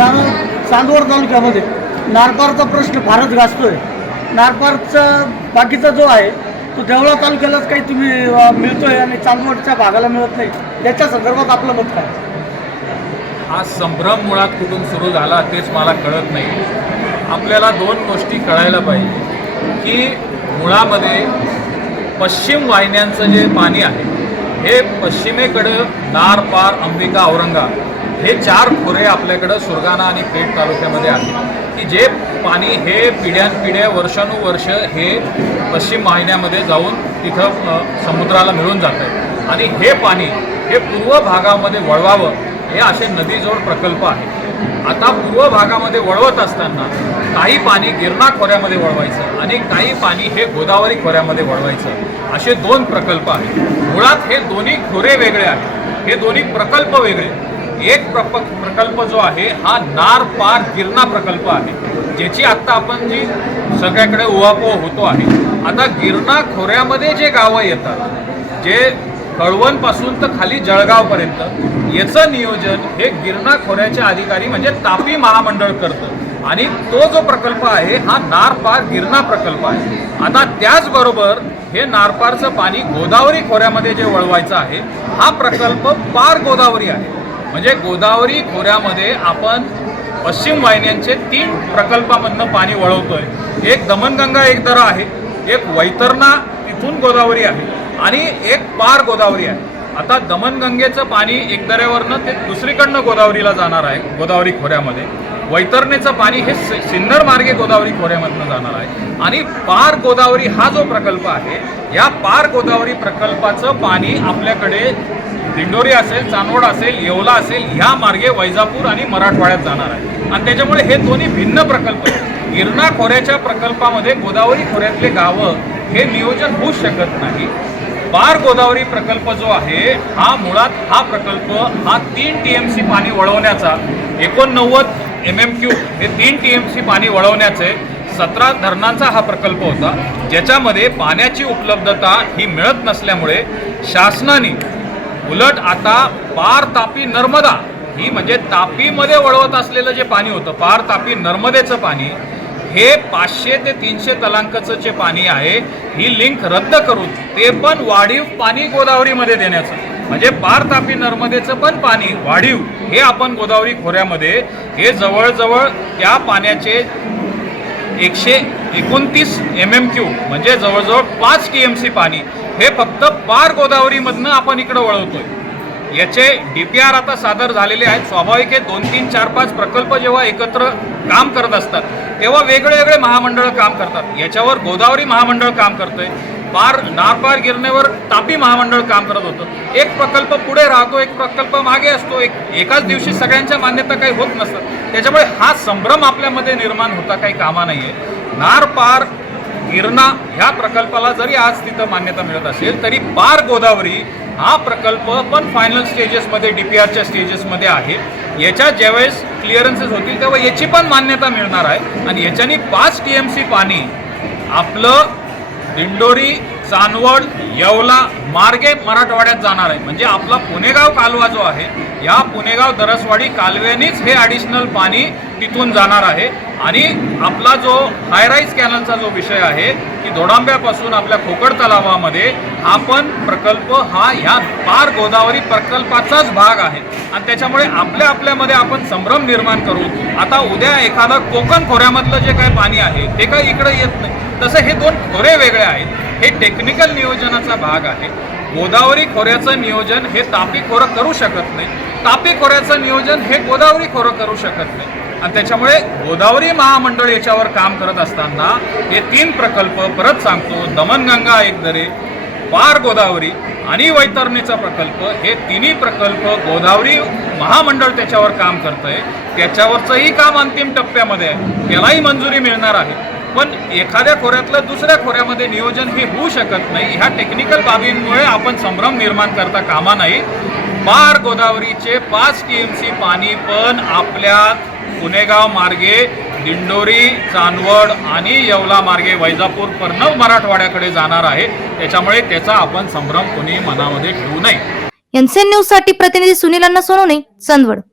चांदवड तालुक्यामध्ये नारपारचा प्रश्न फारच गाजतोय. नारपारचा बाकीचा जो आहे तो देवळा तालुक्यालाच काही तुम्ही मिळतो मिळतोय आणि चांदवडच्या भागाला मिळत नाही. याच्या संदर्भात आपलं मत काय? हा संभ्रम मुळात कुठून सुरू झाला तेच मला कळत नाही. आपल्याला दोन गोष्टी कळायला पाहिजे. की मुळामध्ये पश्चिम वाहिन्यांचं जे पाणी आहे हे पश्चिमेकडं नार पार अंबिका औरंगा हे चार खोरे आपल्याकडं सुरगाणा आणि पेठ तालुक्यामध्ये आहेत. की जे पाणी हे पिढ्यानपिढ्या वर्षानुवर्ष हे पश्चिम वाहिन्यामध्ये जाऊन तिथं समुद्राला मिळून जातं आहे आणि हे पाणी हे पूर्व भागामध्ये वळवावं हे असे नदीजोड प्रकल्प आहेत. आता पूर्व भागामध्ये वळवत असताना काही पाणी गिरणा खोऱ्यामध्ये वळवायचं आणि काही पाणी हे गोदावरी खोऱ्यामध्ये वळवायचं असे दोन प्रकल्प आहेत. मुळात हे दोन्ही खोरे वेगळे आहेत. हे दोन्ही प्रकल्प वेगळे. एक प्रप प्रकल्प जो आहे हा नार पार गिरणा प्रकल्प आहे ज्याची आत्ता आपण जी सगळ्याकडे उहापोह होतो आहे. आता गिरणा खोऱ्यामध्ये जे गावं येतात जे कळवणपासून तर खाली जळगावपर्यंत याचं नियोजन हे गिरणा खोऱ्याचे अधिकारी म्हणजे तापी महामंडळ करतं. आणि तो जो प्रकल्प आहे हा नारपार गिरणा प्रकल्प आहे. आता त्याचबरोबर हे नारपारचं पाणी गोदावरी खोऱ्यामध्ये जे वळवायचं आहे हा प्रकल्प पार गोदावरी आहे. म्हणजे गोदावरी खोऱ्यामध्ये आपण पश्चिम वाहिन्यांचे तीन प्रकल्पामधनं पाणी वळवतोय. एक दमनगंगा एक दरा आहे एक वैतरणा तिथून गोदावरी आहे आणि एक पार गोदावरी आहे. आता दमनगंगेचं पाणी एक दऱ्यावरनं ते दुसरीकडनं गोदावरीला जाणार आहे गोदावरी खोऱ्यामध्ये. वैतरणेचं पाणी हे सि- सिन्नर मार्गे गोदावरी खोऱ्यामधनं जाणार आहे. आणि पार गोदावरी हा जो प्रकल्प आहे या पार गोदावरी प्रकल्पाचं पाणी आपल्याकडे दिंडोरी असेल चांदवड असेल येवला असेल ह्या मार्गे वैजापूर आणि मराठवाड्यात जाणार आहे. आणि त्याच्यामुळे हे दोन्ही भिन्न प्रकल्प आहेत. गिरणा खोऱ्याच्या प्रकल्पामध्ये गोदावरी खोऱ्यातले गावं हे नियोजन होऊ शकत नाही. बार गोदावरी प्रकल्प जो आहे हा मुळात हा प्रकल्प हा तीन टी एम सी पाणी वळवण्याचा एकोणनव्वद एम एम क्यू हे तीन टी एम सी पाणी वळवण्याचे सतरा धरणांचा हा प्रकल्प होता ज्याच्यामध्ये पाण्याची उपलब्धता ही मिळत नसल्यामुळे शासनाने उलट आता पार तापी नर्मदा ही म्हणजे तापीमध्ये वळवत असलेलं जे पाणी होतं पार तापी नर्मदेचं पाणी हे पाचशे ते तीनशे तलांकचं जे पाणी आहे ही लिंक रद्द करून ते पण वाढीव पाणी गोदावरीमध्ये देण्याचं. म्हणजे पार तापी नर्मदेचं पण पाणी वाढीव हे आपण गोदावरी खोऱ्यामध्ये हे जवळजवळ त्या पाण्याचे एकशे एकोणतीस एम एम क्यू म्हणजे जवळजवळ पाच टी एम सी पाणी हे फक्त पार गोदावरीमधनं आपण इकडं वळवतोय. याचे डी पी आर आता सादर झालेले आहेत. स्वाभाविक आहे दोन तीन चार पाच प्रकल्प जेव्हा एकत्र काम करत असतात तेव्हा वेगळे वेगळे महामंडळ काम करतात. याच्यावर गोदावरी महामंडळ काम करतंय. पार नारपार गिरणेवर तापी महामंडळ काम करत होतं. एक प्रकल्प पुढे राहतो एक प्रकल्प मागे असतो. एक एकाच दिवशी सगळ्यांच्या मान्यता काही होत नसतात. त्याच्यामुळे हा संभ्रम आपल्यामध्ये निर्माण होता काही कामा नाही आहे नार पार गिरणा ह्या प्रकल्पाला जरी आज तिथं मान्यता मिळत असेल तरी पार गोदावरी हा प्रकल्प पण फायनल स्टेजेसमध्ये डी पी आरच्या स्टेजेसमध्ये आहे. याच्या ज्यावेळेस क्लिअरन्सेस होतील तेव्हा याची पण मान्यता मिळणार आहे. आणि याच्यानी पाच टी एम सी पाणी आपलं दिंडोरी चांदवड येवला मार्गे मराठवाड्यात जाणार आहे. म्हणजे आपला पुणेगाव कालवा जो आहे या पुणेगाव दरसवाडी कालव्यानेच हे ॲडिशनल पाणी तिथून जाणार आहे. आणि आपला जो हायराईज कॅनलचा जो विषय आहे की धोडांब्यापासून आपल्या खोकड तलावामध्ये हा पण प्रकल्प हा ह्या पार गोदावरी प्रकल्पाचाच भाग आहे. आणि त्याच्यामुळे आपल्या आपल्यामध्ये आपण संभ्रम निर्माण करू. आता उद्या एखादा कोकण खोऱ्यामधलं जे काही पाणी आहे ते काही इकडे येत नाही. तसं हे दोन खोरे वेगळे आहेत. हे टेक्निकल नियोजनाचा भाग आहे. गोदावरी खोऱ्याचं नियोजन हे तापी खोरं करू शकत नाही. तापी खोऱ्याचं नियोजन हे गोदावरी खोरं करू शकत नाही. आणि त्याच्यामुळे गोदावरी महामंडळ याच्यावर काम करत असताना हे तीन प्रकल्प परत सांगतो. दमनगंगा एक दरे पार गोदावरी आणि वैतरणीचा प्रकल्प. हे तिन्ही प्रकल्प गोदावरी महामंडळ त्याच्यावर काम करतंय. त्याच्यावरचंही काम अंतिम टप्प्यामध्ये आहे. त्यालाही मंजुरी मिळणार आहे. पण एखाद्या खोऱ्यातलं दुसऱ्या खोऱ्यामध्ये नियोजन हे होऊ शकत नाही. ह्या टेक्निकल बाबींमुळे आपण संभ्रम निर्माण करता कामा नाही. पार गोदावरीचे पाच टी एम सी पाणी पण आपल्या पुणेगाव मार्गे दिंडोरी चांदवड आणि येवला मार्गे वैजापूर पर्णव मराठवाड्याकडे जाणार आहे. त्याच्यामुळे त्याचा आपण संभ्रम कोणी मनामध्ये ठेवू नये. एनसीएन न्यूजसाठी प्रतिनिधी सुनील अण्णा सोनवणे चांदवड.